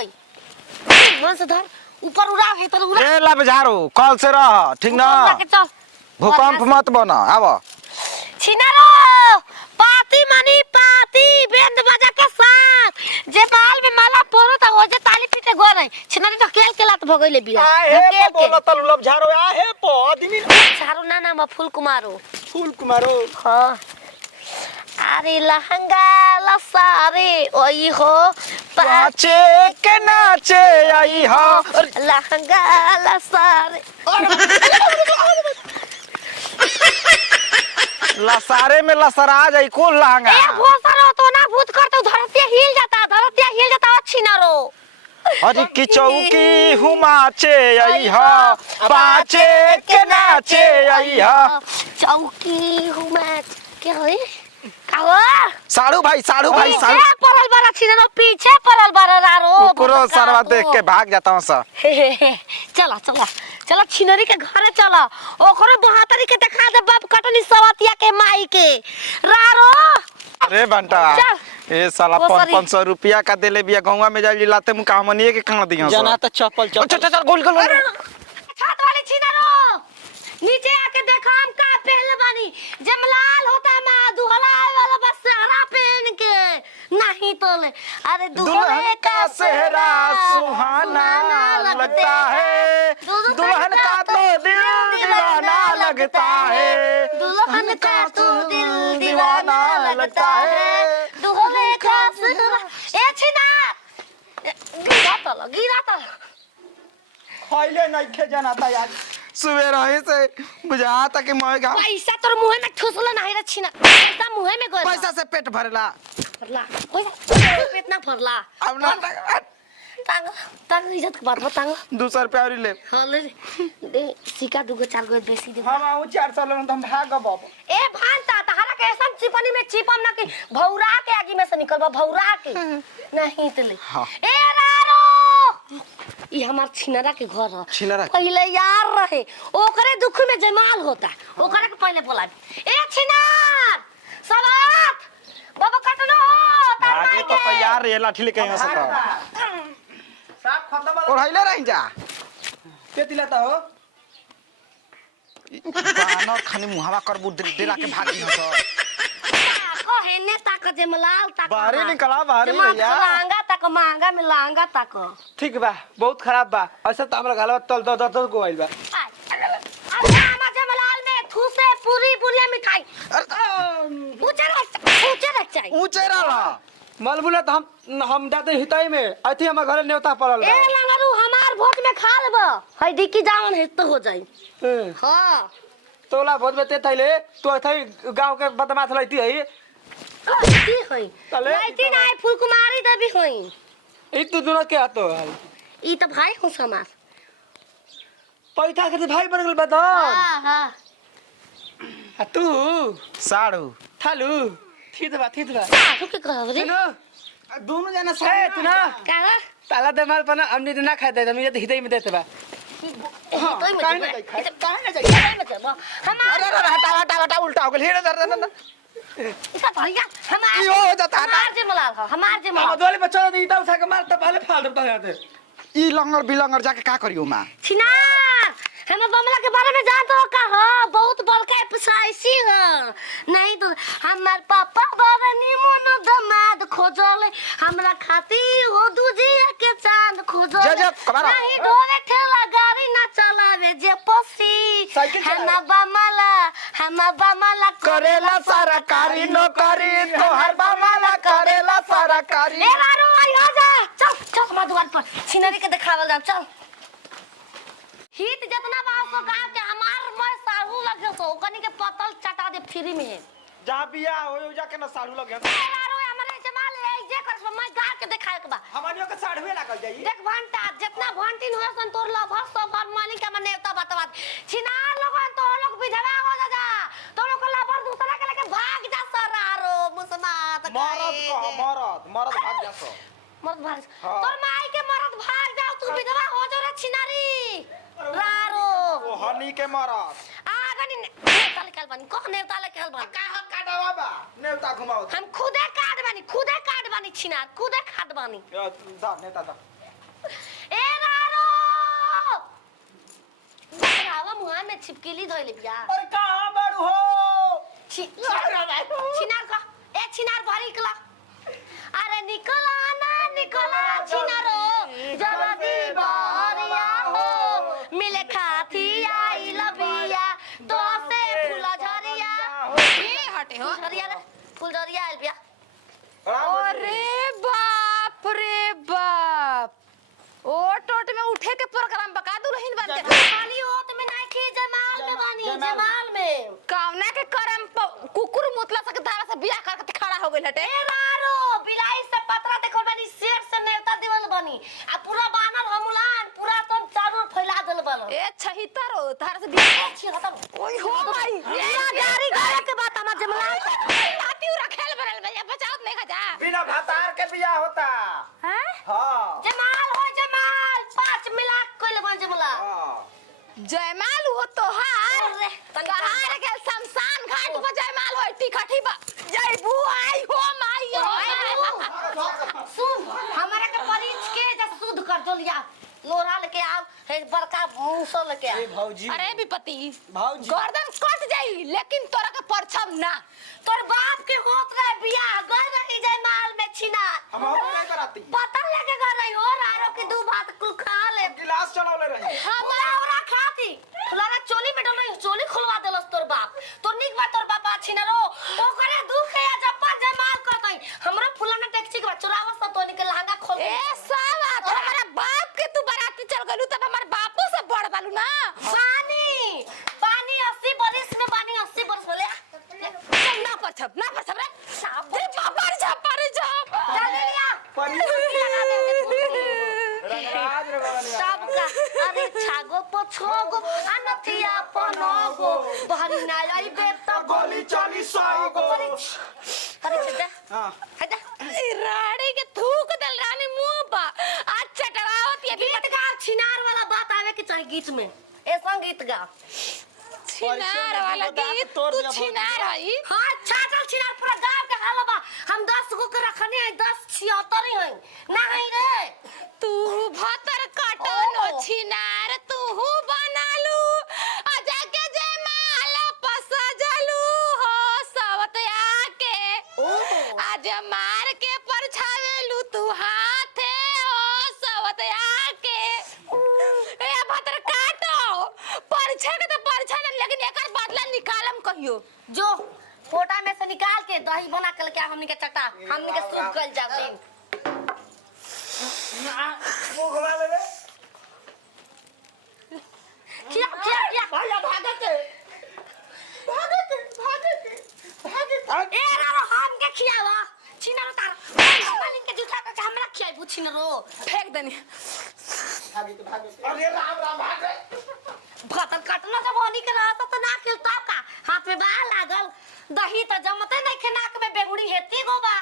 होई मन से धर ऊपर उड़ा है तो उड़ा ए ला बेचारो कल से रह ठीक ना चल भूकंप मत बना आव छिनारो पाती मनी पाती बेंद बजा के साथ जे बाल में माला पोरो त हो जे ताली पीटे गो नहीं छिनारी तो खेल के लात भगइले बिया हे बोल तल लब झारो आ हे पो दिनी झारो ना नाम फूल कुमारो हां अरे लहंगा ला सारे ओई हो पाचे के नाचे आई हो लहंगा ला सारे लसारे में लसरा जाई को लहंगा ए भोसरो तो ना भूत कर तो धरती हिल जाता अच्छी ना रो अरे की चौकी हुमाचे आई हो पाचे के नाचे आई हो चौकी हुमा क्या है कावा साड़ू भाई साड़ू परल बारा छिनो पीछे परल बारा रारो ओकरो सरवा देख के भाग जाता हूं सा चला छिनरी के घरे चला ओकरो बहातरी के दिखा दे बाप कटनी सवातिया के माई के रारो अरे बंटा ए साला 500 रुपया का देले बिया गौवा में जाई लाते मु कामनिए के खाना दिया जना त चप्पल चल गोल छत वाली छिनरो नीचे आके देखो हम का पहले बानी जमलाल होता मां दुहला वाला बस हरा पहन के नहीं तो ले अरे दुल्हन का सेहरा सुहाना लगता है दुल्हन का तो दिल दीवाना लगता है दुल्हन का तो दिल दीवाना लगता है दुल्हन का सेहरा ए छिना गिरा तो खइले नहीं खे जाना था यार सुबह रहे से बुझाता कि मएगा पैसा तोर मुंह में ठुसला नहीं रे छिना पैसा मुंह में गया पैसा से पेट भरला पैसा पेट ना भरला अब ना तांग इज्जत के बात बतांग 200 रुपया और ले हां ले दे सिक्का दुगो चार गो बेसी दे हम आउ 400 ले हम भाग बाबा ए भानता तहरा के ऐसा चिपनी में चिपम ना कि भौरा के आगे में से निकलबा भौरा के नहीं तो ले ए रारो ई हमार छिनरा के घर है छिनरा पहले यार रहे ओकरे दुख में जमाल होता ओकरे के पहले बोला ए छिनार सवात बाबा कटनो तार आगे तो तैयार रे लाठी लेके यहां से तो साफ खत्म वाला ओढ़ाइले रही जा के दिलाता हो बानर खानी मुहावा कर बुद्ध देला के भागी हो तो को हेने तक जमलाल तक बाहर निकला बाहर भैया लांगा तक मांगा में लांगा तक ठीक बा बहुत खराब बा ऐसा त हमरा गलवा तल द को आइल बा मामा जमलाल में ठूसे पूरी पूरी मिठाई ऊंचे रख चाहिए ऊंचे रहा मलबुला त हम दादे हिताई में अथी हमर घरे नेवता पड़ल ए लंगरू हमार भोट में खा लेबा हई डिक्की जावन है तो हो जाई हां तोला भोट में ते थैले तो थई गांव के बदमाश लईती है की होई लईती नहीं फुलकुमारी देवी होई ई तू दुनो के आतो है ई तो भाई हो समाज पैठा के भाई बन गेल बदन हां आ तू साड़ू थालू थीत बा साहू के कहब रे सुनो दोनों जना से तू ना का ताला दे माल पना हमनी ना खाए दे हम ये हिदाई में देते बा तो में हमार हटा उल्टा हो गेल हेरे दर इसका भैया हमार यो जाता हमार जमलाल हमार अब जमलाल दोले बच्चा दे ईटा उठा के मार त पहले फाड़ देता है ई लंगर बिलंगर जाके का करियो मां छिनार हम बमला के बारे में जानतो का हो बहुत बड़का पैसाइसी हो नहीं तो हमार पापा बाबा निमन दमाद खोजल हमरा खाती हो दूजिया के चांद खोजल नहीं डोले ठेला गाड़ी ना चलावे जे पसी हम बमला करेला सरकारी नौकरी तोहर बमला करेला सरकारी ए मारो आ जा चल मधुवार पर छिनरी के दिखावल जा चल हित जितना बात सो गांव के हमार मैं साहू लगे सो कनी के पतल चटा दे फ्री में जा बिया हो जाके ना साड़ू लगे यारो हमरे जमाल ले जे कर मैं गांव के दिखाए के बा हमनियो के साढ़वे लागल जाई देख घंटा जितना घंटिन हो सन तोर लभर सब बार मालिक के नेवता बतवा छिनार लोगन तो लोग विधवा हो जा तो लोग लभर दूसरा के लेके भाग जा सरारो मुसमात मरद भाग जा सो मरद भाग तोर माई के मरद भाग जाओ तू विधवा हो जो रे छिनारी रारो ओ हनी के मरद आगनी नेवता निकाल बनी कौन नेवता लेके हल बन का काटवा बा नेवता घुमाओ हम खुदे काट बनी छिनार खुदे खाद बनी दा नेता दा ए रारो रावा मुहान में छिपकली धइले बिया अरे कहां बाड़ू हो छिनार का ए छिनार भरी कला अरे निकला ना निकला छिनारो जल्दी बहरिया हो मिले खाती आई लबिया तो से फूल झरिया ए हटे हो फूल झरिया आइल बिया अरे बाप रे बाप ओ टोट में उठे के प्रोग्राम बका दुल्हन बनते खाली ओत में नहीं खी जमाल में बनी जमाल में कावना के करम कुकुर मुतला से धारा से बियाह करके खड़ा हो गइल हटे ए रारो बिलाई से पतरा देखो बनी शेर से नेवता देवल बनी आ पूरा बानर हमलान पूरा तुम चारों फैला देल बन ए छहितर हो धारा से बियाह छी खत्म ओई हो भाई पूरा जारी घर के बात हमर जमला लाती उरा खेल बरल भैया बचाओ नहीं खजा बिना भातार के बियाह होता हैं हां जमाल हो जमाल 5 मिलाक कोइल बन जमला जयमाल हो तोहार अरे, कहार के शमशान घाट पर जयमाल हो टिकठी बा जय बू आई हो माई हो सुन हमरा के परिच के जा शुद्ध कर दो लिया लोरा लेके आओ हे बड़का भूसो लेके ए आ भौजी अरे विपति भौजी गर्दन कट जाई लेकिन तोरा के परछम ना तोर बाप के होत रहे बियाह गई रही जयमाल में छिना हम हो नहीं कराती पता लगे कर रही हो रारो की दू बात कुल खा ले गिलास चलावले रही हमरा ओरा खाती फुलारा चोली में डल रही चोली खुलवा देलस तोर बाप तोर निक बा तोर बाप छिना रो ओकरे दुख है जप्पा जयमाल करतई हमरा फुलाना टैक्सी के चुरावा स तो निकल लहंगा खोल ए साला हमारा बाप के तू बाराती चल गलू तब हमार बापू से बड़ बालू ना पानी पानी 80 बरिस में पानी 80 बरिस बोले ना परछम रे साहब दे बाबर पर जब जल्दी लिया लगा देंगे रंगराज रे बाबा सब का अरे छागो पछोगो अनथिया पनोगो बहरी ना आई बेटा गोली चली 100 गो अरे छदा हां हटा राड़ी के थूक दल रानी मुंह पा अच्छा टरावत ये गीत गा छिनार वाला बात आवे के चाहे गीत में ए संगीत गा छिनार वाला गीत तू छिनार हई हां छाटल छिनार पूरा गांव के हलवा हम 10 गो के रखने है 10 76 ही है नहीं रे तू भतर कटनो छिनार तू बनालू आजा के जयमाल पसजलू हो सवत आके आज मार के परछावेलू तू हाथे हो सवत आके ए भतर काटो परछा के तो परछा लेकिन एकर बदला निकालम कहियो जो फोटा में से निकाल के दही बना के लेके हमनी के चटा हमनी के सूप कल जाओ दिन मुंह घुमा ले रे किया भैया भागे के ए रो हम के खियावा छिनरो तार मालिक के जूठा के हमरा खियाई बु छिनरो फेंक दनी अरे राम राम भागे भतर कटना जब होनी के रहता तो ना खेल तब का हाथ में बाल लागल दही तो जमते नहीं खे नाक में बेगुड़ी हेती गो बा